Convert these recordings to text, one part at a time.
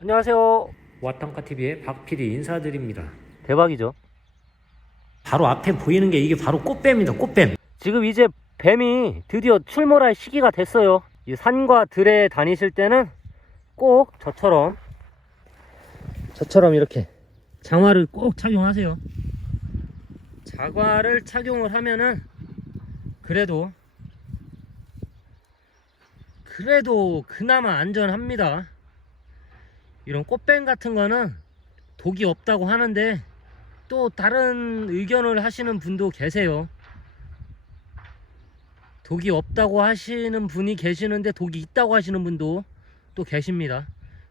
안녕하세요. 와탕카TV의 박PD 인사드립니다. 대박이죠. 바로 앞에 보이는 게 이게 바로 꽃뱀입니다. 꽃뱀. 지금 이제 뱀이 드디어 출몰할 시기가 됐어요. 이 산과 들에 다니실 때는 꼭 저처럼 저처럼 이렇게 장화를 꼭 착용하세요. 자과를 착용을 하면은 그래도 그래도 그나마 안전합니다. 이런 꽃뱀 같은 거는 독이 없다고 하는데 또 다른 의견을 하시는 분도 계세요. 독이 없다고 하시는 분이 계시는데 독이 있다고 하시는 분도 또 계십니다.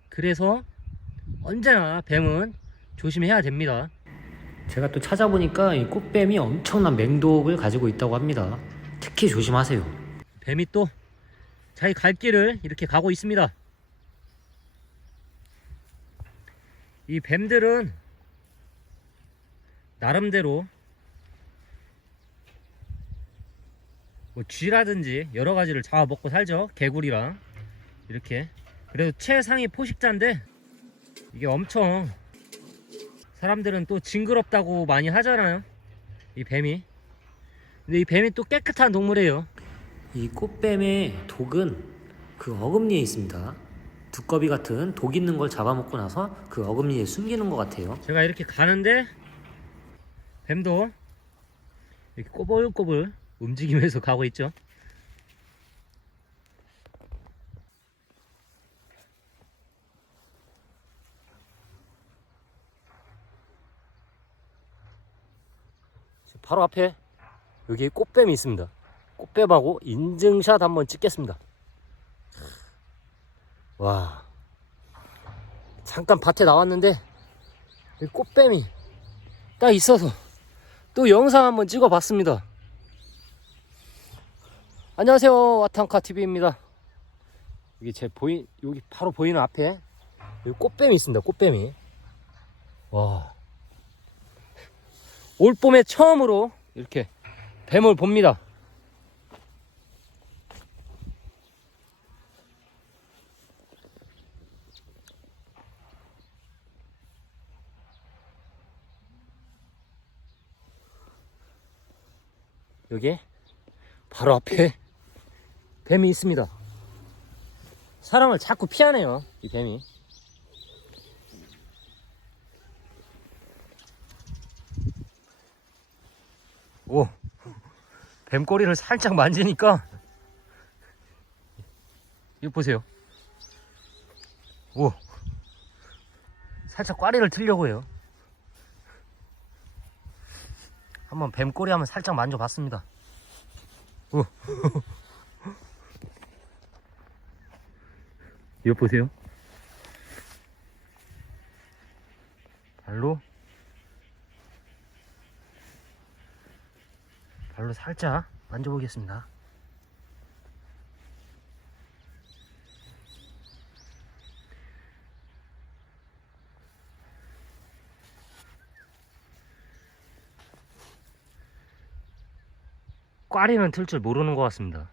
그래서 언제나 뱀은 조심해야 됩니다. 제가 또 찾아보니까 이 꽃뱀이 엄청난 맹독을 가지고 있다고 합니다. 특히 조심하세요. 뱀이 또 자기 갈 길을 이렇게 가고 있습니다. 이 뱀들은 나름대로 뭐 쥐라든지 여러 가지를 잡아먹고 살죠. 개구리랑 이렇게. 그래도 최상위 포식자인데 이게 엄청 사람들은 또 징그럽다고 많이 하잖아요. 이 뱀이. 근데 이 뱀이 또 깨끗한 동물이에요. 이 꽃뱀의 독은 그 어금니에 있습니다. 두꺼비 같은 독 있는 걸 잡아먹고 나서 그 어금니에 숨기는 것 같아요. 제가 이렇게 가는데 뱀도 이렇게 꼬불꼬불 움직이면서 가고 있죠. 바로 앞에 여기 꽃뱀이 있습니다. 꽃뱀하고 인증샷 한번 찍겠습니다. 와, 잠깐 밭에 나왔는데 이 꽃뱀이 딱 있어서 또 영상 한번 찍어 봤습니다. 안녕하세요. 와탕카 TV입니다. 여기 제 보이 여기 바로 보이는 앞에 여기 꽃뱀이 있습니다. 꽃뱀이. 와. 올 봄에 처음으로 이렇게 뱀을 봅니다. 여기 바로 앞에 뱀이 있습니다. 사람을 자꾸 피하네요. 이 뱀이. 오, 뱀꼬리를 살짝 만지니까 이거 보세요. 오, 살짝 꽈리를 틀려고 해요. 한번 뱀꼬리 한번 살짝 만져봤습니다. 오. 이거 보세요. 발로 발로 살짝 만져보겠습니다. 꽈리는 틀 줄 모르는 것 같습니다.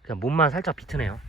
그냥 몸만 살짝 비트네요.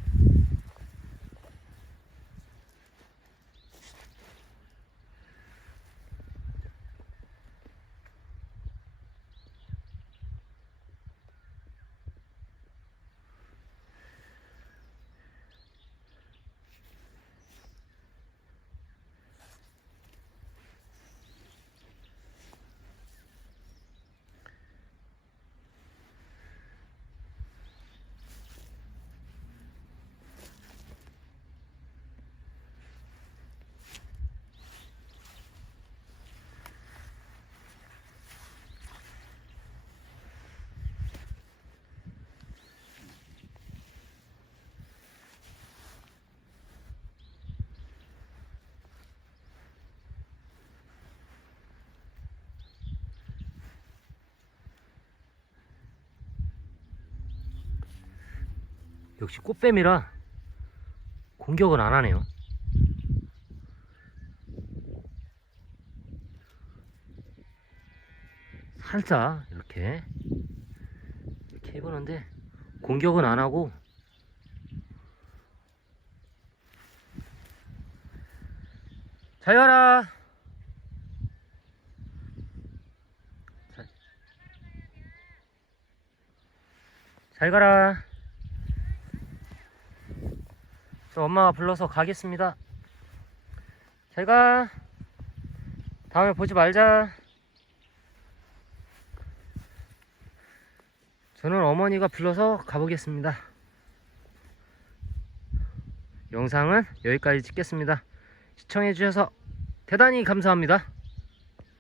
역시 꽃뱀이라 공격은 안 하네요. 살짝 이렇게 이렇게 해보는데 공격은 안 하고 잘 가라. 잘, 잘 가라. 저 엄마가 불러서 가겠습니다. 잘 가. 다음에 보지 말자. 저는 어머니가 불러서 가보겠습니다. 영상은 여기까지 찍겠습니다. 시청해주셔서 대단히 감사합니다.